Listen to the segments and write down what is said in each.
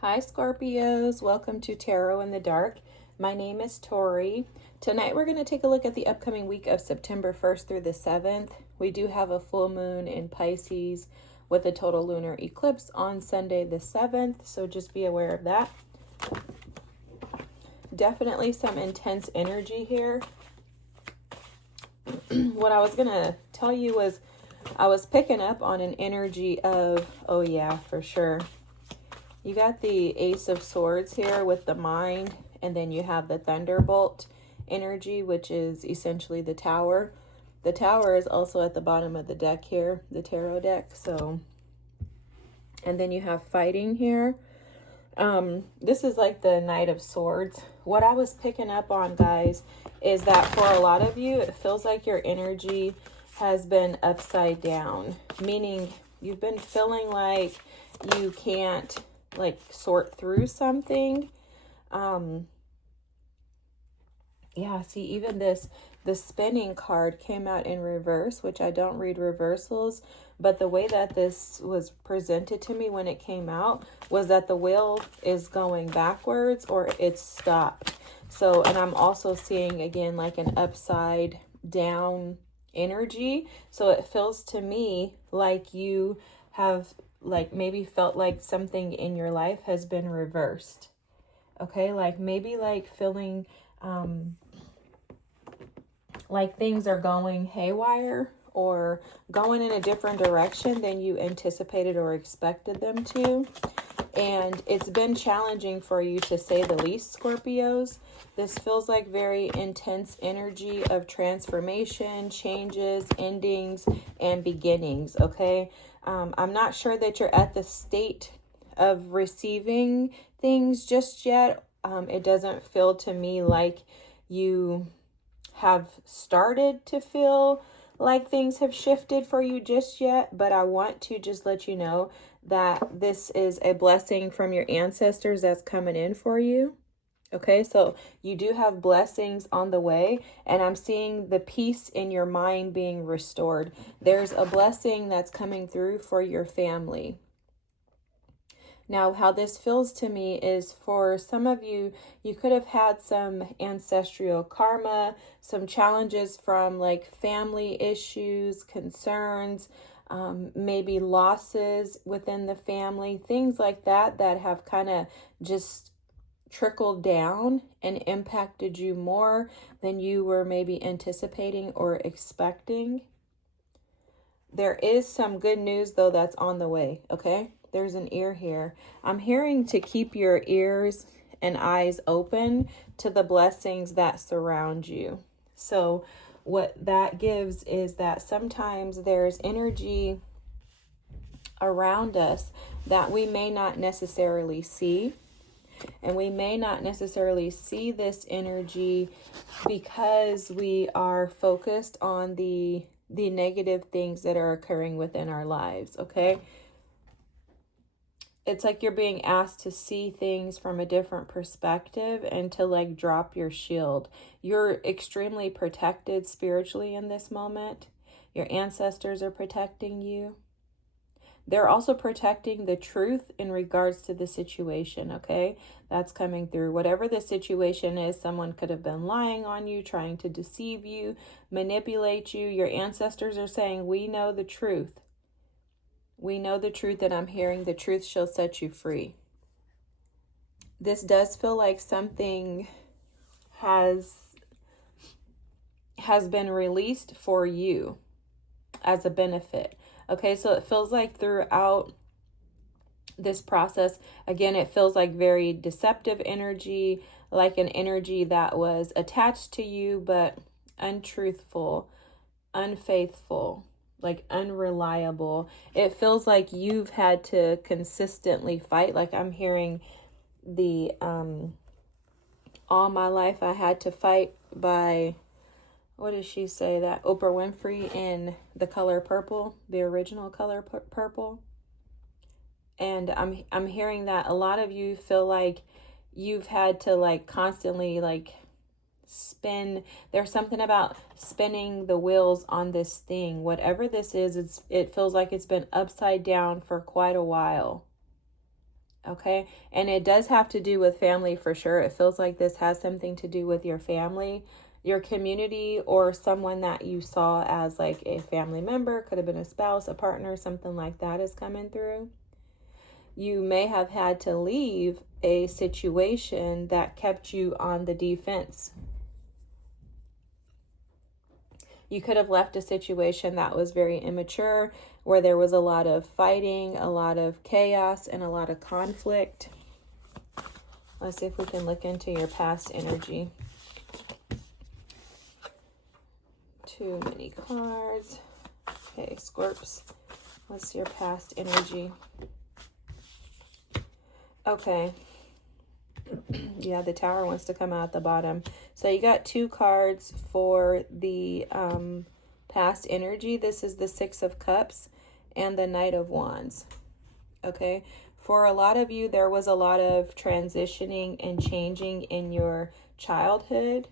Hi Scorpios, welcome to Tarot in the Dark. My name is Tori. Tonight we're going to take a look at the upcoming week of September 1st through the 7th. We do have a full moon in Pisces with a total lunar eclipse on Sunday the 7th, so just be aware of that. Definitely some intense energy here. What I was going to tell you was I was picking up on an energy of, oh yeah, for sure. You got the Ace of Swords here with the mind, and then you have the Thunderbolt energy, which is essentially the Tower. The Tower is also at the bottom of the deck here, the tarot deck. So, and then you have fighting here. This is like the Knight of Swords. What I was picking up on, guys, is that for a lot of you, it feels like your energy has been upside down, meaning you've been feeling like you can't like sort through something. Yeah, see, even the spinning card came out in reverse, which I don't read reversals, but the way that this was presented to me when it came out was that the wheel is going backwards or it's stopped. So, and I'm also seeing again like an upside down energy. So it feels to me like you have like maybe felt like something in your life has been reversed. Okay, like maybe like feeling like things are going haywire or going in a different direction than you anticipated or expected them to. And it's been challenging for you, to say the least, Scorpios. This feels like very intense energy of transformation, changes, endings, and beginnings, okay? I'm not sure that you're at the state of receiving things just yet. It doesn't feel to me like you have started to feel like things have shifted for you just yet, but I want to just let you know that this is a blessing from your ancestors that's coming in for you. Okay, so you do have blessings on the way, and I'm seeing the peace in your mind being restored. There's a blessing that's coming through for your family. Now, how this feels to me is for some of you, you could have had some ancestral karma, some challenges from like family issues, concerns, maybe losses within the family, things like that that have kind of just trickled down and impacted you more than you were maybe anticipating or expecting. There is some good news though that's on the way, okay? There's an ear here. I'm hearing to keep your ears and eyes open to the blessings that surround you. So what that gives is that sometimes there's energy around us that we may not necessarily see. And we may not necessarily see this energy because we are focused on the negative things that are occurring within our lives, okay? It's like you're being asked to see things from a different perspective and to like drop your shield. You're extremely protected spiritually in this moment. Your ancestors are protecting you. They're also protecting the truth in regards to the situation, okay? That's coming through. Whatever the situation is, someone could have been lying on you, trying to deceive you, manipulate you. Your ancestors are saying, we know the truth. We know the truth, and I'm hearing the truth shall set you free. This does feel like something has been released for you as a benefit. Okay, so it feels like throughout this process, again, it feels like very deceptive energy, like an energy that was attached to you, but untruthful, unfaithful, like unreliable. It feels like you've had to consistently fight. Like I'm hearing the all my life I had to fight by, what does she say, that Oprah Winfrey in The Color Purple, the original Color Purple. And I'm hearing that a lot of you feel like you've had to like constantly like spin. There's something about spinning the wheels on this thing. Whatever this is, it feels like it's been upside down for quite a while. Okay, and it does have to do with family for sure. It feels like this has something to do with your family, your community, or someone that you saw as like a family member. Could have been a spouse, a partner, something like that is coming through. You may have had to leave a situation that kept you on the defense. You could have left a situation that was very immature, where there was a lot of fighting, a lot of chaos, and a lot of conflict. Let's see if we can look into your past energy. Too many cards. Okay, Scorps. What's your past energy? Okay. Yeah, the Tower wants to come out at the bottom. So you got 2 cards for the past energy. This is the Six of Cups and the Knight of Wands. Okay. For a lot of you, there was a lot of transitioning and changing in your childhood.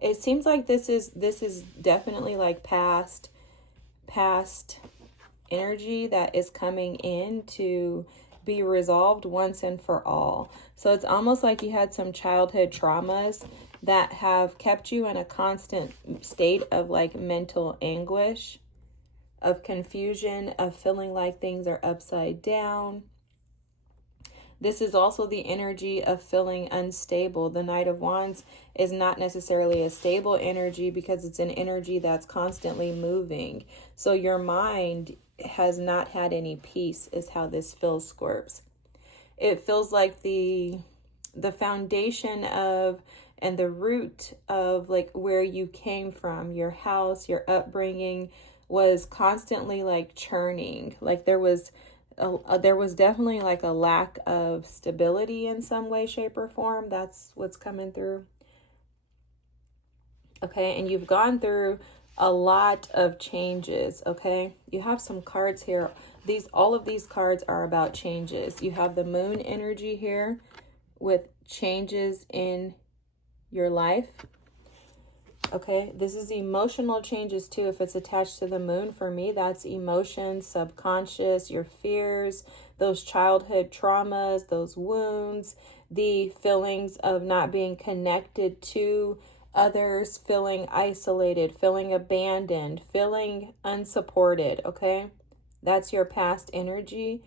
It seems like this is definitely like past energy that is coming in to be resolved once and for all. So it's almost like you had some childhood traumas that have kept you in a constant state of like mental anguish, of confusion, of feeling like things are upside down. This is also the energy of feeling unstable. The Knight of Wands is not necessarily a stable energy because it's an energy that's constantly moving. So your mind has not had any peace is how this feels, Scorps. It feels like the foundation of and the root of like where you came from, your house, your upbringing was constantly like churning. Like there was definitely like a lack of stability in some way, shape, or form. That's what's coming through. Okay, and you've gone through a lot of changes. Okay, you have some cards here. All of these cards are about changes. You have the Moon energy here with changes in your life. Okay, this is emotional changes too. If it's attached to the Moon, for me, that's emotions, subconscious, your fears, those childhood traumas, those wounds, the feelings of not being connected to others, feeling isolated, feeling abandoned, feeling unsupported. Okay, that's your past energy.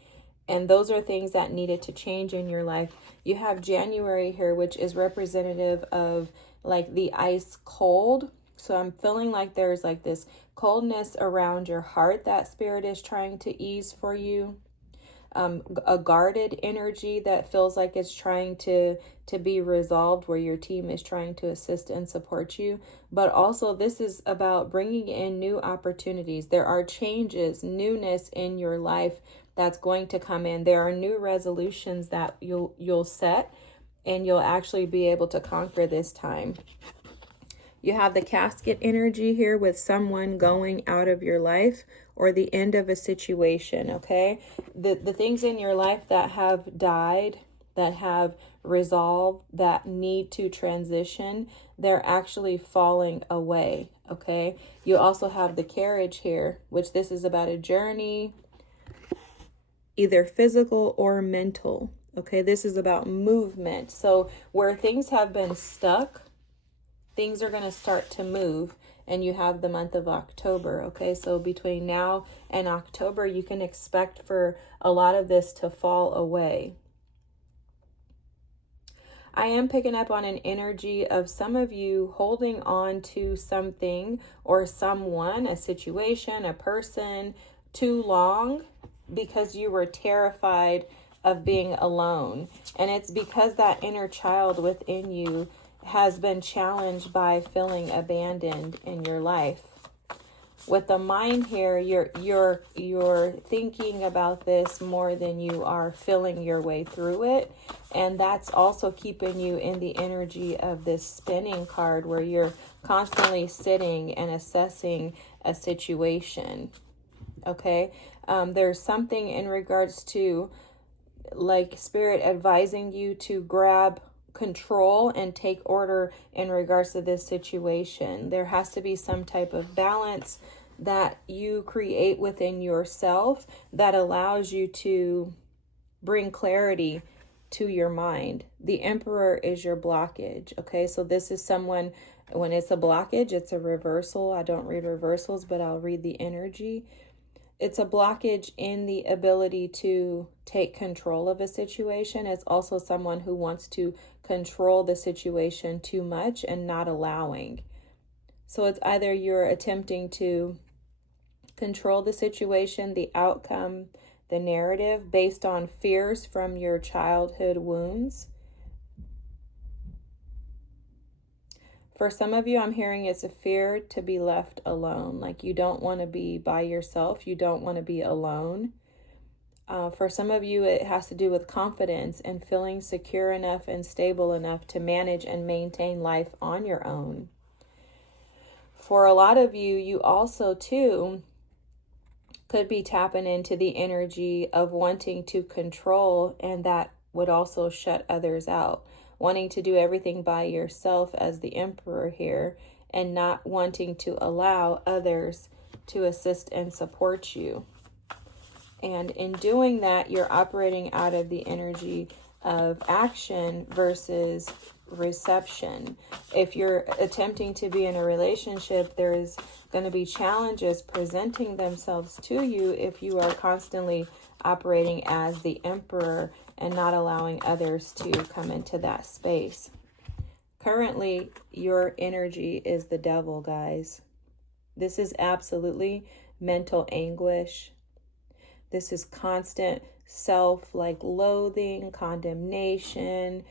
And those are things that needed to change in your life. You have January here, which is representative of like the ice cold. So I'm feeling like there's like this coldness around your heart that Spirit is trying to ease for you. A guarded energy that feels like it's trying to be resolved, where your team is trying to assist and support you. But also this is about bringing in new opportunities. There are changes, newness in your life that's going to come in. There are new resolutions that you'll set, and you'll actually be able to conquer this time. You have the Casket energy here with someone going out of your life or the end of a situation, okay? The things in your life that have died, that have resolved, that need to transition, they're actually falling away, okay? You also have the Carriage here, which this is about a journey, either physical or mental. Okay, this is about movement. So where things have been stuck, things are going to start to move. And you have the month of October. Okay, so between now and October, you can expect for a lot of this to fall away. I am picking up on an energy of some of you holding on to something or someone, a situation, a person, too long because you were terrified of being alone. And it's because that inner child within you has been challenged by feeling abandoned in your life. With the mind here, you're thinking about this more than you are feeling your way through it. And that's also keeping you in the energy of this spinning card, where you're constantly sitting and assessing a situation. Okay, there's something in regards to like Spirit advising you to grab control and take order in regards to this situation. There has to be some type of balance that you create within yourself that allows you to bring clarity to your mind. The Emperor is your blockage. Okay, so this is someone, when it's a blockage, it's a reversal. I don't read reversals, but I'll read the energy. It's a blockage in the ability to take control of a situation. It's also someone who wants to control the situation too much and not allowing. So it's either you're attempting to control the situation, the outcome, the narrative based on fears from your childhood wounds. For some of you, I'm hearing it's a fear to be left alone. Like you don't want to be by yourself. You don't want to be alone. For some of you, it has to do with confidence and feeling secure enough and stable enough to manage and maintain life on your own. For a lot of you, you also too could be tapping into the energy of wanting to control, and that would also shut others out. Wanting to do everything by yourself as the Emperor here, and not wanting to allow others to assist and support you. And in doing that, you're operating out of the energy of action versus reception. If you're attempting to be in a relationship, there's going to be challenges presenting themselves to you if you are constantly operating as the Emperor and not allowing others to come into that space. Currently, your energy is the devil, guys. This is absolutely mental anguish. This is constant loathing, condemnation,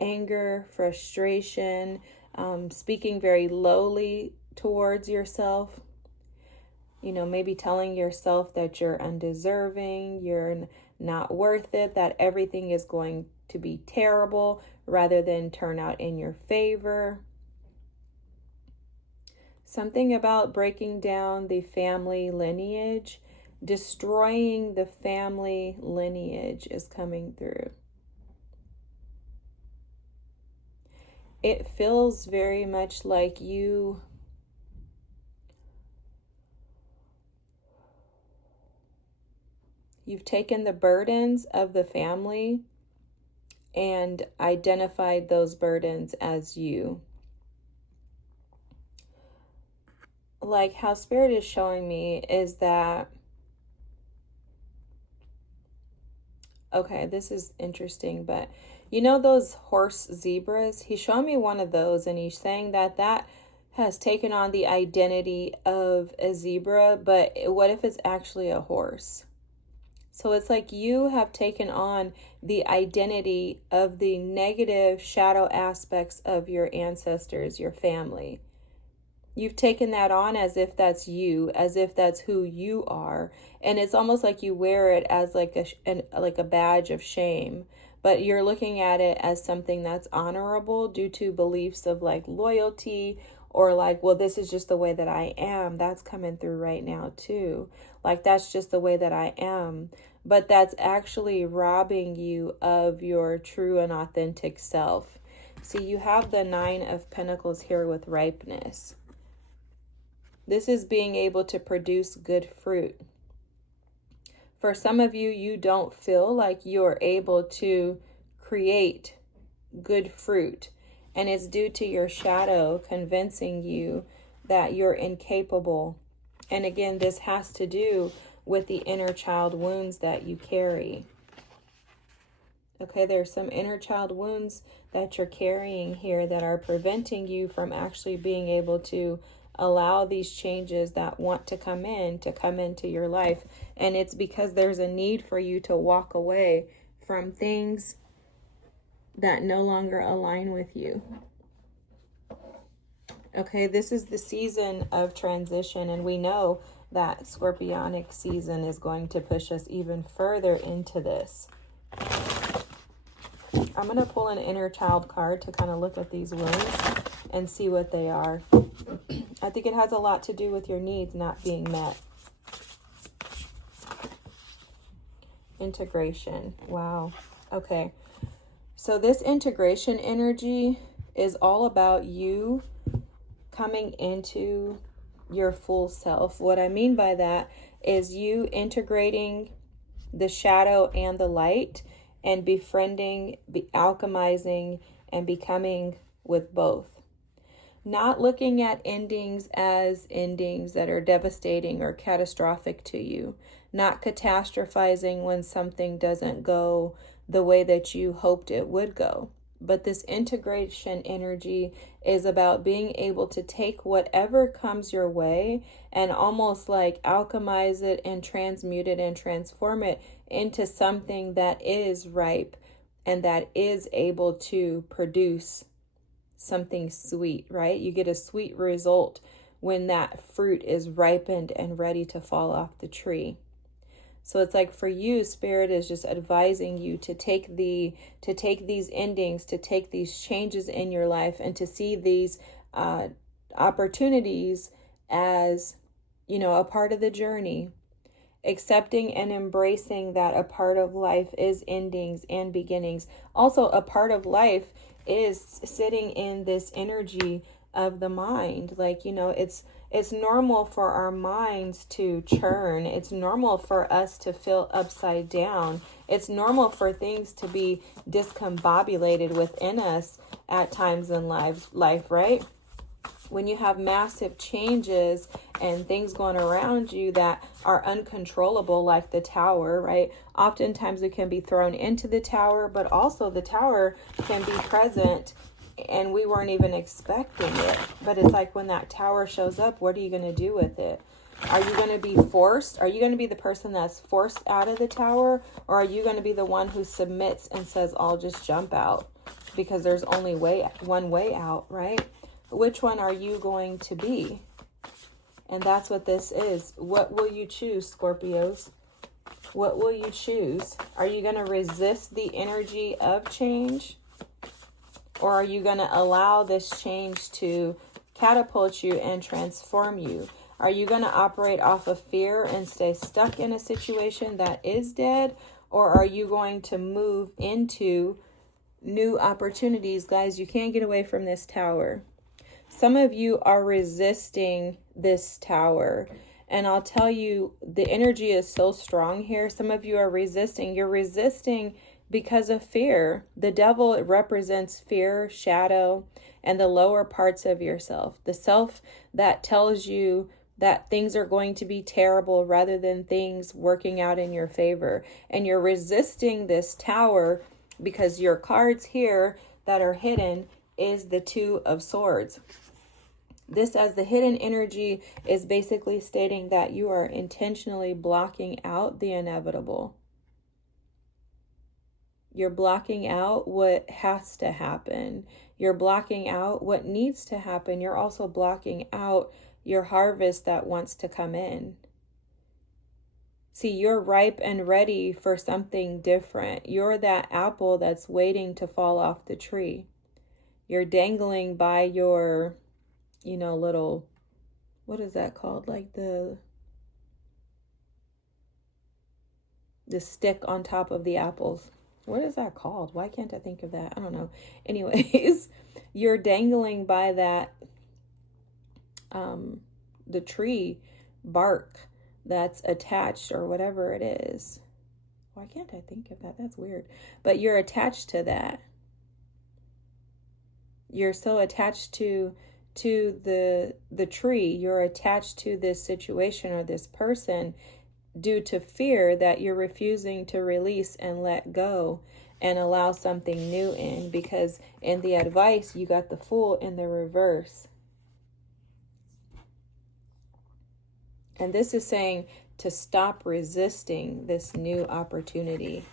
anger, frustration, speaking very lowly towards yourself. You know, maybe telling yourself that you're undeserving, you're not worth it, that everything is going to be terrible rather than turn out in your favor. Something about breaking down the family lineage, destroying the family lineage is coming through. It feels very much like you've taken the burdens of the family and identified those burdens as you. Like how Spirit is showing me is that, okay, this is interesting, but you know those horse zebras? He's showing me one of those, and he's saying that that has taken on the identity of a zebra, but what if it's actually a horse? So it's like you have taken on the identity of the negative shadow aspects of your ancestors, your family. You've taken that on as if that's you, as if that's who you are. And it's almost like you wear it as like a badge of shame. But you're looking at it as something that's honorable due to beliefs of like loyalty, or like, well, this is just the way that I am. That's coming through right now too. Like, that's just the way that I am. But that's actually robbing you of your true and authentic self. See, you have the 9 of Pentacles here with ripeness. This is being able to produce good fruit. For some of you, you don't feel like you're able to create good fruit. And it's due to your shadow convincing you that you're incapable. And again, this has to do with the inner child wounds that you carry. Okay, there's some inner child wounds that you're carrying here that are preventing you from actually being able to allow these changes that want to come into your life. And it's because there's a need for you to walk away from things that no longer align with you. Okay, this is the season of transition, and we know that Scorpionic season is going to push us even further into this. I'm going to pull an inner child card to kind of look at these wounds and see what they are. I think it has a lot to do with your needs not being met. Integration. Wow. Okay. So this integration energy is all about you coming into your full self. What I mean by that is you integrating the shadow and the light, and befriending, alchemizing, and becoming with both. Not looking at endings as endings that are devastating or catastrophic to you. Not catastrophizing when something doesn't go the way that you hoped it would go. But this integration energy is about being able to take whatever comes your way and almost like alchemize it and transmute it and transform it into something that is ripe and that is able to produce something sweet, right? You get a sweet result when that fruit is ripened and ready to fall off the tree. So it's like for you, Spirit is just advising you to take these endings, to take these changes in your life, and to see these opportunities as, a part of the journey. Accepting and embracing that a part of life is endings and beginnings. Also, a part of life is sitting in this energy of the mind. Like, it's normal for our minds to churn. It's normal for us to feel upside down. It's normal for things to be discombobulated within us at times in life, right? When you have massive changes and things going around you that are uncontrollable, like the tower, right? Oftentimes we can be thrown into the tower, but also the tower can be present and we weren't even expecting it. But it's like when that tower shows up, what are you going to do with it? Are you going to be forced? Are you going to be the person that's forced out of the tower? Or are you going to be the one who submits and says, I'll just jump out because there's only one way out, right? Which one are you going to be? And that's what this is. What will you choose, Scorpios? What will you choose? Are you going to resist the energy of change? Or are you going to allow this change to catapult you and transform you? Are you going to operate off of fear and stay stuck in a situation that is dead? Or are you going to move into new opportunities? Guys, you can't get away from this tower. Some of you are resisting this tower. And I'll tell you, the energy is so strong here. Some of you are resisting. You're resisting because of fear. The devil represents fear, shadow, and the lower parts of yourself. The self that tells you that things are going to be terrible rather than things working out in your favor. And you're resisting this tower because your cards here that are hidden is the Two of Swords. This, as the hidden energy, is basically stating that you are intentionally blocking out the inevitable. You're blocking out what has to happen. You're blocking out what needs to happen. You're also blocking out your harvest that wants to come in. See, you're ripe and ready for something different. You're that apple that's waiting to fall off the tree. You're dangling by your, little, what is that called? Like the stick on top of the apples. What is that called? Why can't I think of that? I don't know. Anyways, you're dangling by that, the tree bark that's attached or whatever it is. Why can't I think of that? That's weird. But you're attached to that. You're so attached to the tree. You're attached to this situation or this person due to fear that you're refusing to release and let go and allow something new in, because in the advice you got the Fool in the reverse. And this is saying to stop resisting this new opportunity.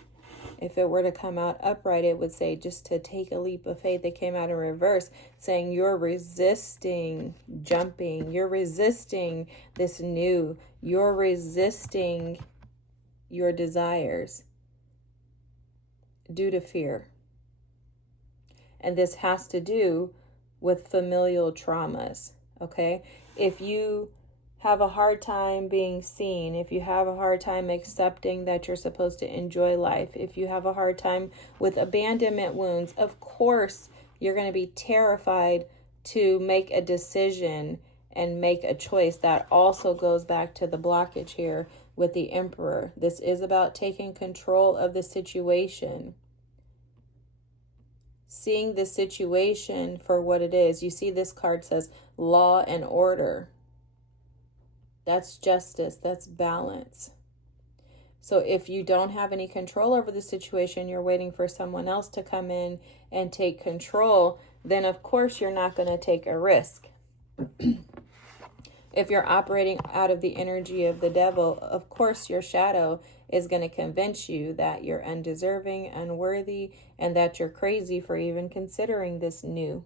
If it were to come out upright, it would say just to take a leap of faith. It came out in reverse, saying you're resisting jumping. You're resisting this new. You're resisting your desires due to fear. And this has to do with familial traumas, okay? If you have a hard time being seen, if you have a hard time accepting that you're supposed to enjoy life, if you have a hard time with abandonment wounds, of course you're going to be terrified to make a decision and make a choice. That also goes back to the blockage here. with the Emperor. This is about taking control of the situation. Seeing the situation for what it is. You see this card says law and order. That's justice. That's balance. So if you don't have any control over the situation, you're waiting for someone else to come in and take control, then of course you're not going to take a risk. If you're operating out of the energy of the devil, of course your shadow is going to convince you that you're undeserving, unworthy, and that you're crazy for even considering this new.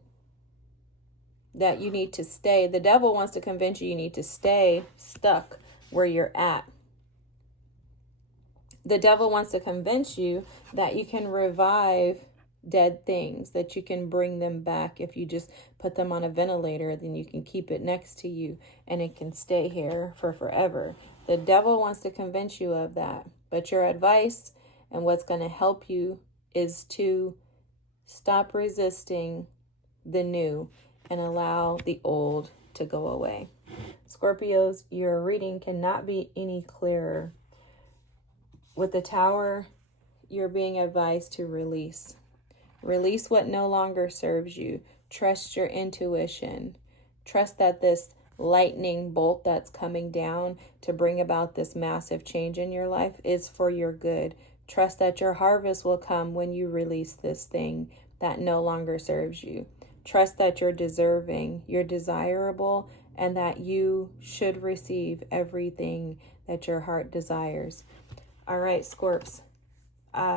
That you need to stay. The devil wants to convince you need to stay stuck where you're at. The devil wants to convince you that you can revive dead things, that you can bring them back. If you just put them on a ventilator, then you can keep it next to you and it can stay here for forever. The devil wants to convince you of that. But your advice and what's going to help you is to stop resisting the new and allow the old to go away. Scorpios, your reading cannot be any clearer. With the Tower, you're being advised to release. Release what no longer serves you. Trust your intuition. Trust that this lightning bolt that's coming down to bring about this massive change in your life is for your good. Trust that your harvest will come when you release this thing that no longer serves you. Trust that you're deserving, you're desirable, and that you should receive everything that your heart desires. All right, Scorps.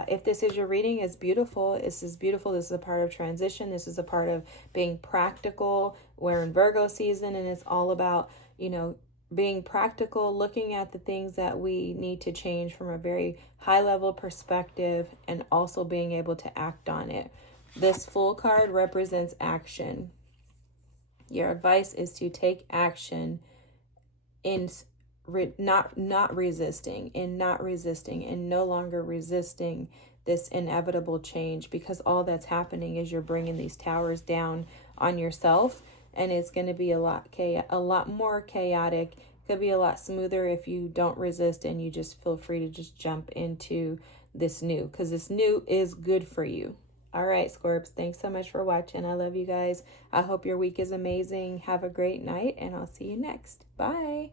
If this is your reading, it's beautiful. This is beautiful. This is a part of transition. This is a part of being practical. We're in Virgo season, and it's all about, being practical, looking at the things that we need to change from a very high level perspective, and also being able to act on it. This Fool card represents action. Your advice is to take action in not resisting and no longer resisting this inevitable change, because all that's happening is you're bringing these towers down on yourself, and it's going to be a lot more chaotic. It could be a lot smoother if you don't resist and you just feel free to just jump into this new, because this new is good for you. All right, Scorps, thanks so much for watching. I love you guys. I hope your week is amazing. Have a great night, and I'll see you next. Bye.